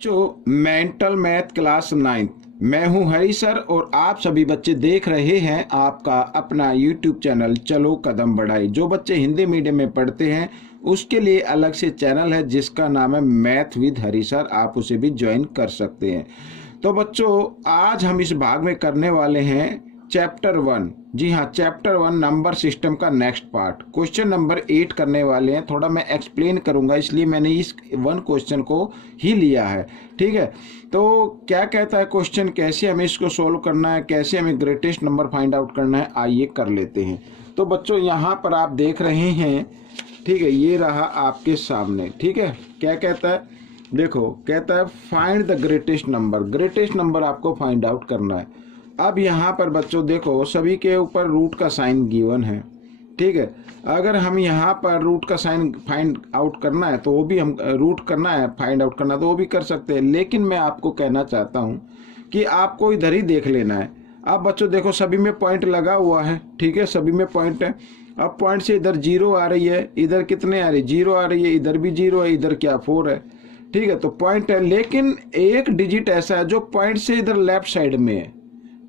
जो mental math class 9th, मैं हूं हरी सर और आप सभी बच्चे देख रहे हैं आपका अपना यूट्यूब चैनल चलो कदम बढ़ाई। जो बच्चे हिंदी मीडियम में पढ़ते हैं उसके लिए अलग से चैनल है जिसका नाम है मैथ विद हरी सर, आप उसे भी ज्वाइन कर सकते हैं। तो बच्चों आज हम इस भाग में करने वाले हैं चैप्टर 1। जी हाँ, चैप्टर 1 नंबर सिस्टम का नेक्स्ट पार्ट, क्वेश्चन नंबर 8 करने वाले हैं। थोड़ा मैं एक्सप्लेन करूंगा इसलिए मैंने इस 1 क्वेश्चन को ही लिया है। ठीक है, तो क्या कहता है क्वेश्चन, कैसे हमें इसको सोल्व करना है, कैसे हमें ग्रेटेस्ट नंबर फाइंड आउट करना है, आइए कर लेते हैं। तो बच्चों यहाँ पर आप देख रहे हैं, ठीक है, ये रहा आपके सामने। ठीक है, क्या कहता है, देखो कहता है find the greatest number. Greatest number आपको फाइंड आउट करना है। अब यहाँ पर बच्चों देखो सभी के ऊपर रूट का साइन गिवन है। ठीक है, अगर हम यहाँ पर रूट का साइन फाइंड आउट करना है तो वो भी हम रूट करना है, फाइंड आउट करना तो वो भी कर सकते हैं, लेकिन मैं आपको कहना चाहता हूँ कि आपको इधर ही देख लेना है। अब बच्चों देखो सभी में पॉइंट लगा हुआ है। ठीक है, सभी में पॉइंट है। अब पॉइंट से इधर 0 आ रही है, इधर कितने आ रही है, 0 आ रही है, इधर भी 0 है, इधर क्या 4 है। ठीक है, तो पॉइंट है, लेकिन एक डिजिट ऐसा है जो पॉइंट से इधर लेफ्ट साइड में है।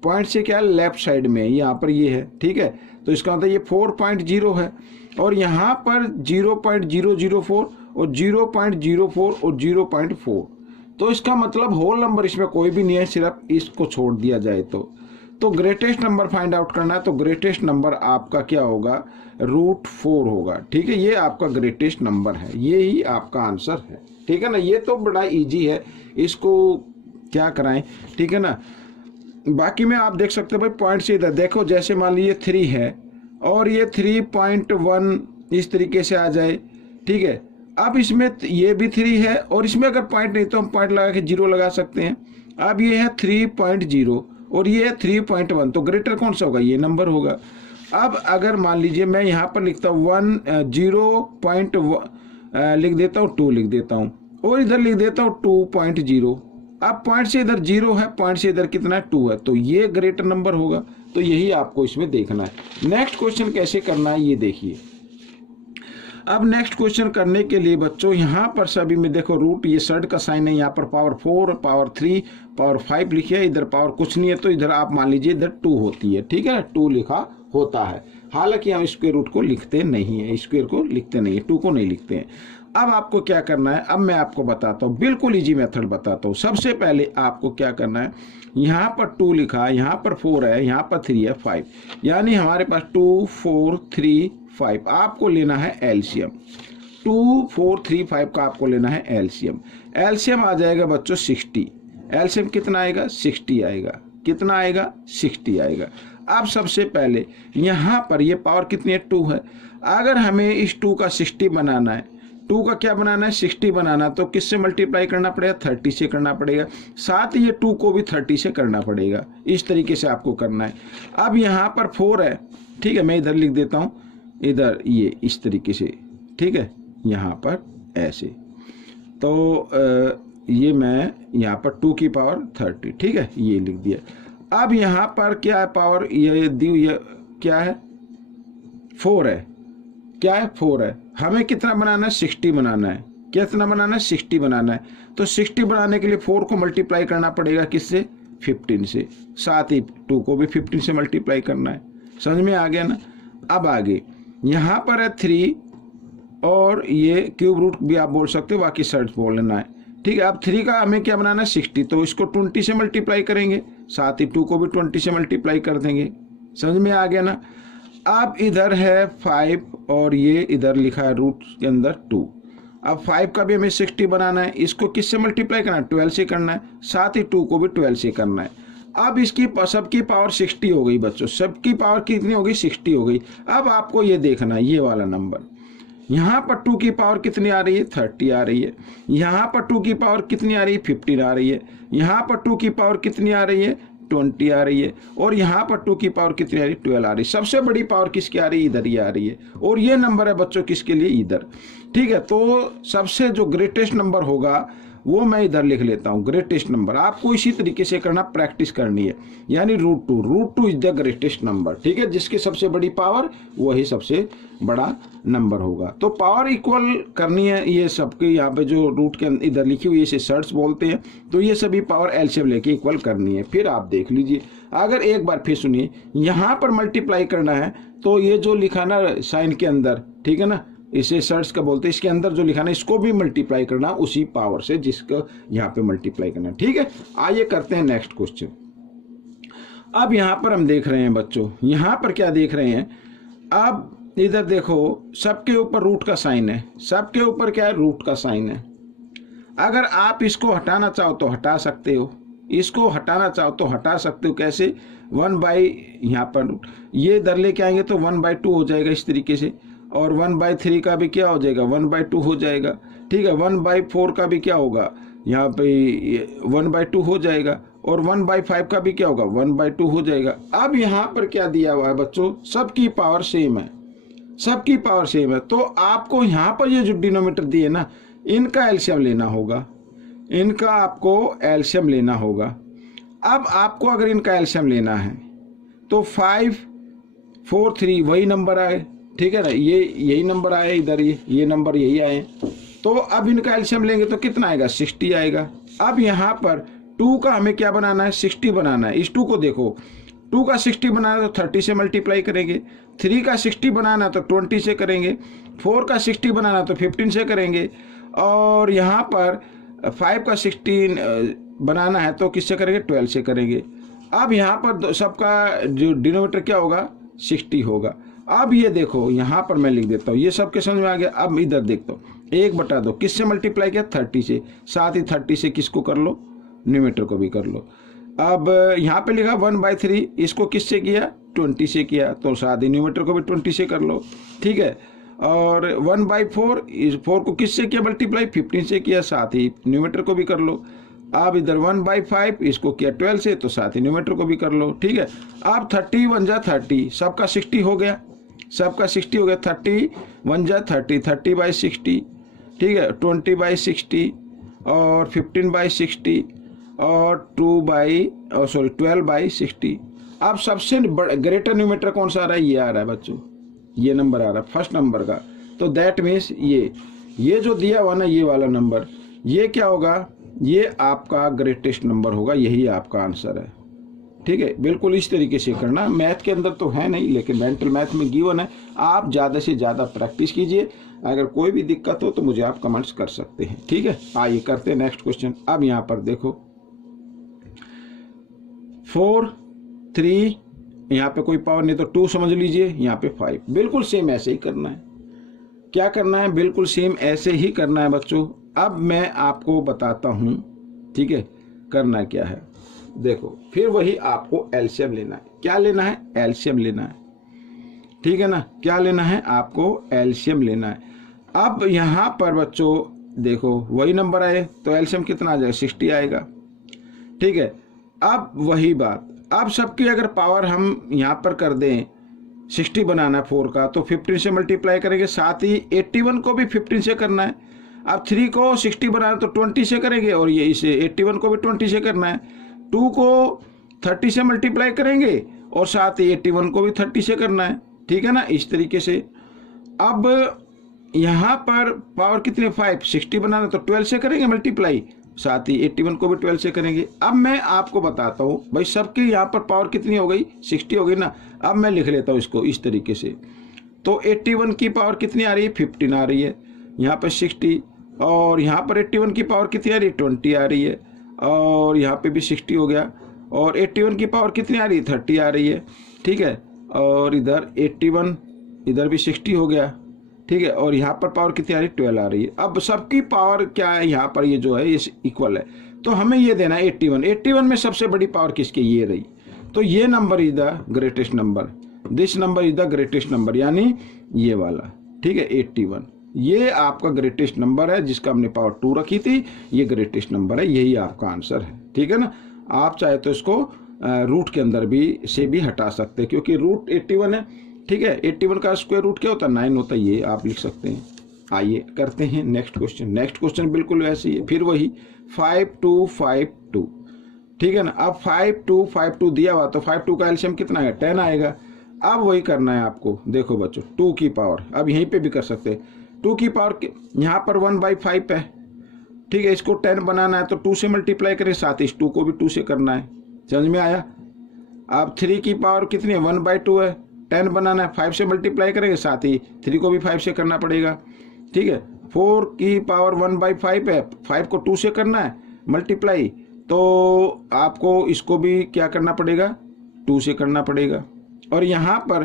पॉइंट से क्या लेफ्ट साइड में, यहाँ पर ये है। ठीक है, तो इसका मतलब ये 4.0 है और यहाँ पर 0.004 और 0.04 और 0.4। तो इसका मतलब होल नंबर इसमें कोई भी नहीं है, सिर्फ इसको छोड़ दिया जाए तो ग्रेटेस्ट नंबर फाइंड आउट करना है। तो ग्रेटेस्ट नंबर आपका क्या होगा, √4 होगा। ठीक है, ये आपका ग्रेटेस्ट नंबर है, ये ही आपका आंसर है। ठीक है ना, ये तो बड़ा इजी है, इसको क्या कराएं। ठीक है ना, बाकी में आप देख सकते हो भाई पॉइंट से इधर देखो, जैसे मान लीजिए 3 है और ये 3.1 इस तरीके से आ जाए। ठीक है, अब इसमें ये भी 3 है और इसमें अगर पॉइंट नहीं तो हम पॉइंट लगा के 0 लगा सकते हैं। अब ये है 3.0 और ये है 3.1, तो ग्रेटर कौन सा होगा, ये नंबर होगा। अब अगर मान लीजिए मैं यहाँ पर लिखता हूँ 0.1 लिख देता हूँ, 2 लिख देता हूँ और इधर लिख देता हूँ 2.0। अब पॉइंट से इधर 0 है, पॉइंट से इधर कितना है 2 है, तो ये ग्रेटर नंबर होगा। तो यही आपको इसमें देखना है। नेक्स्ट क्वेश्चन कैसे करना है ये देखिए। अब नेक्स्ट क्वेश्चन करने के लिए बच्चों यहाँ पर सभी में देखो रूट, ये सर्ड का साइन है, यहाँ पर पावर 4, पावर 3, पावर 5 लिखिए, इधर पावर कुछ नहीं है तो इधर आप मान लीजिए इधर 2 होती है। ठीक है, 2 लिखा होता है, हालांकि हम स्क्वायर रूट को लिखते नहीं है, स्क्वायर को लिखते नहीं है, 2 को नहीं लिखते हैं। अब आपको क्या करना है, अब मैं आपको बताता हूँ, बिल्कुल इजी मेथड बताता हूँ। सबसे पहले आपको क्या करना है, यहाँ पर 2 लिखा है, यहाँ पर 4 है, यहाँ पर 3 है, 5, यानी हमारे पास 2, 4, 3, 5। आपको लेना है एलसीएम। 2, 4, 3, 5 का आपको लेना है एलसीएम। एलसीएम आ जाएगा बच्चों 60। एलसीएम कितना आएगा, 60 आएगा। कितना आएगा, 60 आएगा। अब सबसे पहले यहाँ पर ये पावर कितनी है, 2 है। अगर हमें इस 2 का 60 बनाना है, 2 का क्या बनाना है, 60 बनाना, तो किससे मल्टीप्लाई करना पड़ेगा, 30 से करना पड़ेगा। साथ ही ये 2 को भी 30 से करना पड़ेगा। इस तरीके से आपको करना है। अब यहाँ पर 4 है, ठीक है, मैं इधर लिख देता हूँ, इधर ये इस तरीके से। ठीक है, यहाँ पर ऐसे, तो ये मैं यहाँ पर 2 की पावर 30, ठीक है, ये लिख दिया। अब यहाँ पर क्या है, पावर ये दी, ये क्या है, 4 है, क्या है, 4 है। हमें कितना बनाना है, 60 बनाना है। कितना बनाना है, 60 बनाना है। तो 60 बनाने के लिए 4 को मल्टीप्लाई करना पड़ेगा किससे, 15 से। साथ ही 2 को भी 15 से मल्टीप्लाई करना है। समझ में आ गया ना। अब आगे यहाँ पर है 3 और ये क्यूब रूट भी आप बोल सकते हो, बाकी सर्च बोल लेना है। ठीक है, अब 3 का हमें क्या बनाना है, 60, तो इसको 20 से मल्टीप्लाई करेंगे, साथ ही 2 को भी 20 से मल्टीप्लाई कर देंगे। समझ में आ गया ना। अब इधर है 5 और ये इधर लिखा है रूट के अंदर 2। अब 5 का भी हमें 60 बनाना है, इसको किससे मल्टीप्लाई करना है, 12 से करना है, साथ ही 2 को भी 12 से करना है। अब इसकी सबकी पावर 60 हो गई बच्चों, सबकी पावर कितनी हो गई, 60 हो गई। अब आपको ये देखना है, ये वाला नंबर, यहाँ पर 2 की पावर कितनी आ रही है, 30 आ रही है। यहाँ पर 2 की पावर कितनी आ रही है, 15 आ रही है। यहाँ पर 2 की पावर कितनी आ रही है, 20 आ रही है। और यहाँ पर 2 की पावर कितनी आ रही है, 12 आ रही है। सबसे बड़ी पावर किसकी आ रही है, इधर ही आ रही है। और ये नंबर है बच्चों किसके लिए, इधर। ठीक है, तो सबसे जो ग्रेटेस्ट नंबर होगा वो मैं इधर लिख लेता हूँ ग्रेटेस्ट नंबर। आपको इसी तरीके से करना, प्रैक्टिस करनी है। यानी √2 इज द ग्रेटेस्ट नंबर, ठीक है। जिसकी सबसे बड़ी पावर वही सबसे बड़ा नंबर होगा। तो पावर इक्वल करनी है, ये सबके यहाँ पे जो रूट के इधर लिखी हुई है इसे सर्ट्स बोलते हैं। तो ये सभी पावर एलसीएम लेके इक्वल करनी है। फिर आप देख लीजिए, अगर एक बार फिर सुनिए, यहाँ पर मल्टीप्लाई करना है तो ये जो लिखा ना साइन के अंदर, ठीक है ना, इसे सर्ट्स का बोलते हैं, इसके अंदर जो लिखा ना इसको भी मल्टीप्लाई करना उसी पावर से जिसका यहाँ पे मल्टीप्लाई करना, ठीक है। आइए करते हैं नेक्स्ट क्वेश्चन। अब यहाँ पर हम देख रहे हैं बच्चों, यहाँ पर क्या देख रहे हैं, अब इधर देखो सबके ऊपर रूट का साइन है, सबके ऊपर क्या है, रूट का साइन है। अगर आप इसको हटाना चाहो तो हटा सकते हो, इसको हटाना चाहो तो हटा सकते हो। कैसे, 1/, यहाँ पर ये इधर लेके आएंगे तो 1/2 हो जाएगा इस तरीके से, और 1/3 का भी क्या हो जाएगा, 1/2 हो जाएगा, ठीक है। 1/4 का भी क्या होगा, यहाँ पे 1/2 हो जाएगा, और 1/5 का भी क्या होगा, 1/2 हो जाएगा। अब यहाँ पर क्या दिया हुआ है बच्चों, सबकी पावर सेम है, सबकी पावर सेम है। तो आपको यहाँ पर ये जो डिनोमिनेटर दिए ना, इनका एलसीएम लेना होगा, इनका आपको एलसीएम लेना होगा। अब आपको अगर इनका एलसीएम लेना है तो 5, 4, 3 वही नंबर आए, ठीक है ना, ये यही नंबर आए इधर, ये नंबर यही आए। तो अब इनका एलसीएम लेंगे तो कितना आएगा, 60 आएगा। अब यहाँ पर 2 का हमें क्या बनाना है, 60 बनाना है। इस 2 को देखो, 2 का 60 बनाना है तो 30 से मल्टीप्लाई करेंगे, 3 का 60 बनाना है तो 20 से करेंगे, 4 का 60 बनाना है तो 15 से करेंगे, और यहाँ पर 5 का 16 बनाना है तो किससे करेंगे, 12 से करेंगे। अब यहाँ पर सबका जो डिनोमिनेटर क्या होगा, 60 होगा। अब ये देखो यहाँ पर मैं लिख देता हूँ, ये सबके समझ में आ गया। अब इधर देखता हूँ, 1/2 किससे मल्टीप्लाई किया, 30 से, साथ ही 30 से किसको कर लो, न्यूमरेटर को भी कर लो। अब यहाँ पे लिखा 1/3, इसको किससे किया, 20 से किया, तो साथ ही न्यूमरेटर को भी 20 से कर लो, ठीक है। और 1/4, इस 4 को किससे किया मल्टीप्लाई, 15 से किया, साथ ही न्यूमरेटर को भी कर लो। अब इधर 1/5, इसको किया 12 से, तो साथ ही न्यूमरेटर को भी कर लो, ठीक है। अब 30 1 जा 30, सबका 60 हो गया, सबका 60 हो गया, 30 1 जा 30, 30/60, ठीक है, 20/60, और 15/60, और 12/60। अब सबसे ग्रेटर न्यूमरेटर कौन सा आ रहा है, ये आ रहा है बच्चों, ये नंबर आ रहा है फर्स्ट नंबर का। तो दैट मीन्स ये जो दिया हुआ ना, ये वाला नंबर, ये क्या होगा, ये आपका ग्रेटेस्ट नंबर होगा, यही आपका आंसर है, ठीक है। बिल्कुल इस तरीके से करना, मैथ के अंदर तो है नहीं लेकिन मेंटल मैथ में गिवन है। आप ज़्यादा से ज़्यादा प्रैक्टिस कीजिए, अगर कोई भी दिक्कत हो तो मुझे आप कमेंट्स कर सकते हैं, ठीक है। आइए करते हैं नेक्स्ट क्वेश्चन। अब यहाँ पर देखो 4, 3, यहाँ पे कोई पावर नहीं तो 2 समझ लीजिए, यहाँ पे 5, बिल्कुल सेम ऐसे ही करना है। क्या करना है, बिल्कुल सेम ऐसे ही करना है बच्चों। अब मैं आपको बताता हूँ, ठीक है, करना क्या है। देखो फिर वही आपको एलसीएम लेना है। क्या लेना है, एलसीएम लेना है, ठीक है ना। क्या लेना है, आपको एलसीएम लेना है। अब यहाँ पर बच्चों देखो वही नंबर आए तो एलसीएम कितना आ जाएगा, 60 आएगा, ठीक है। अब वही बात, अब सबकी अगर पावर हम यहाँ पर कर दें, 60 बनाना है 4 का, तो 15 से मल्टीप्लाई करेंगे, साथ ही 81 को भी 15 से करना है। अब 3 को 60 बनाना तो 20 से करेंगे, और ये इसे 81 को भी 20 से करना है। 2 को 30 से मल्टीप्लाई करेंगे, और साथ ही 81 को भी 30 से करना है, ठीक है ना, इस तरीके से। अब यहाँ पर पावर कितने, 5, 60 बनाना तो 12 से करेंगे मल्टीप्लाई, साथ ही 81 को भी 12 से करेंगे। अब मैं आपको बताता हूँ भाई, सबकी यहाँ पर पावर कितनी हो गई, 60 हो गई ना। अब मैं लिख लेता हूँ इसको इस तरीके से। तो 81 की पावर कितनी आ रही है, 15 आ रही है, यहाँ पर 60, और यहाँ पर 81 की पावर कितनी आ रही है, 20 आ रही है, और यहाँ पे भी 60 हो गया, और 81 की पावर कितनी आ रही है, 30 आ रही है, ठीक है। और इधर 81, इधर भी 60 हो गया, ठीक है, और यहाँ पर पावर कितनी आ रही है, 12 आ रही है। अब सबकी पावर क्या है, यहाँ पर ये जो है ये इक्वल है, तो हमें ये देना है 81। 81 में सबसे बड़ी पावर किसकी, ये रही। तो ये number is the greatest number, this number is the greatest number, यानी ये वाला, ठीक है, 81। ये आपका ग्रेटेस्ट नंबर है जिसका हमने पावर 2 रखी थी, ये ग्रेटेस्ट नंबर है, यही आपका आंसर है, ठीक है ना। आप चाहे तो इसको रूट के अंदर भी से भी हटा सकते हैं, क्योंकि रूट 81 है, ठीक है। 81 का स्क्वायर रूट क्या होता है, 9 होता है, ये आप लिख सकते हैं। आइए करते हैं नेक्स्ट क्वेश्चन। नेक्स्ट क्वेश्चन बिल्कुल वैसे ही है, फिर वही 5252, ठीक है ना। अब 5252 दिया हुआ तो 52 का एलसीएम कितना है 10 आएगा। अब वही करना है आपको, देखो बच्चों 2 की पावर, अब यहीं पे भी कर सकते हैं 2 की पावर, यहाँ पर 1/5 है, ठीक है। इसको 10 बनाना है तो 2 से मल्टीप्लाई करें, साथ ही इस 2 को भी 2 से करना है, समझ में आया। अब 3 की पावर कितनी है 1/2 है, 10 बनाना है 5 से मल्टीप्लाई करेंगे, साथ ही 3 को भी 5 से करना पड़ेगा, ठीक है। 4 की पावर 1/5 है, 5 को 2 से करना है मल्टीप्लाई, तो आपको इसको भी क्या करना पड़ेगा 2 से करना पड़ेगा। और यहाँ पर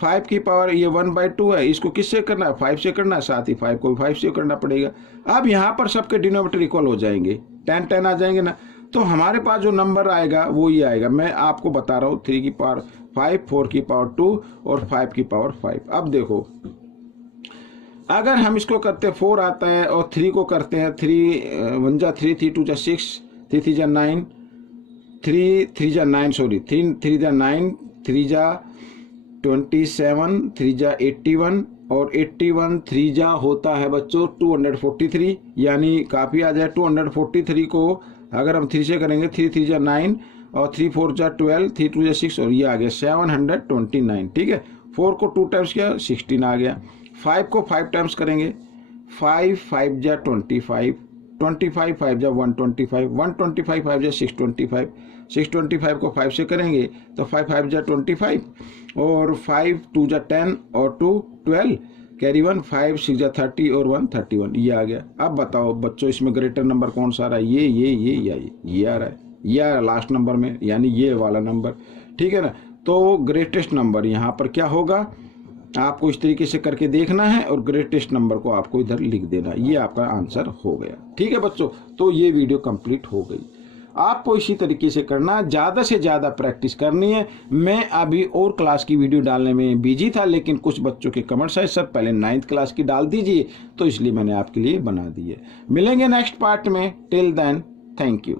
5 की पावर ये 1/2 है, इसको किससे करना है 5 से करना है, साथ ही 5 को भी 5 से करना पड़ेगा। अब यहाँ पर सबके डिनोमिनेटर इक्वल हो जाएंगे, 10 10 आ जाएंगे ना, तो हमारे पास जो नंबर आएगा वो ये आएगा। मैं आपको बता रहा हूँ 3 की पावर 5, 4 की पावर 2 और 5 की पावर 5। अब देखो अगर हम इसको करते 4 आता है और 3 को करते हैं 3 1 जा 3, 3 2 जा 6, 3 3 जा 9, 3 3 जा 9 सॉरी 3 3 जा 9, 3 जा 27, 3 जा 81 और 81 3 जा होता है बच्चों 243, यानी काफ़ी आ जाए 243 को अगर हम 3 से करेंगे 3 3 जा 9 और 3 4 जा 12, 3 2 जा 6 और ये आ गया 729, ठीक है। 4 को 2 टाइम्स किया 16 आ गया। 5 को 5 टाइम्स करेंगे, 5 5 जा 25, 25 5 जा 125, 125 5 जा 625, 625 को 5 से करेंगे तो 5 5 जा 25 और 5 2 जा 10 और 2 12, कैरी 1, 5 6 जा 30 और 1 31, ये आ गया। अब बताओ बच्चों इसमें ग्रेटर नंबर कौन सा आ रहा है, ये आ रहा है, ये आ रहा है लास्ट नंबर में, यानी ये वाला नंबर, ठीक है ना। तो ग्रेटेस्ट नंबर यहाँ पर क्या होगा आपको इस तरीके से करके देखना है और ग्रेटेस्ट नंबर को आपको इधर लिख देना, ये आपका आंसर हो गया, ठीक है बच्चों। तो ये वीडियो कंप्लीट हो गई। आपको इसी तरीके से करना, ज़्यादा से ज़्यादा प्रैक्टिस करनी है। मैं अभी और क्लास की वीडियो डालने में बिजी था, लेकिन कुछ बच्चों के कमेंट्स आए सर पहले 9th क्लास की डाल दीजिए, तो इसलिए मैंने आपके लिए बना दी है। मिलेंगे नेक्स्ट पार्ट में, टिल देन थैंक यू।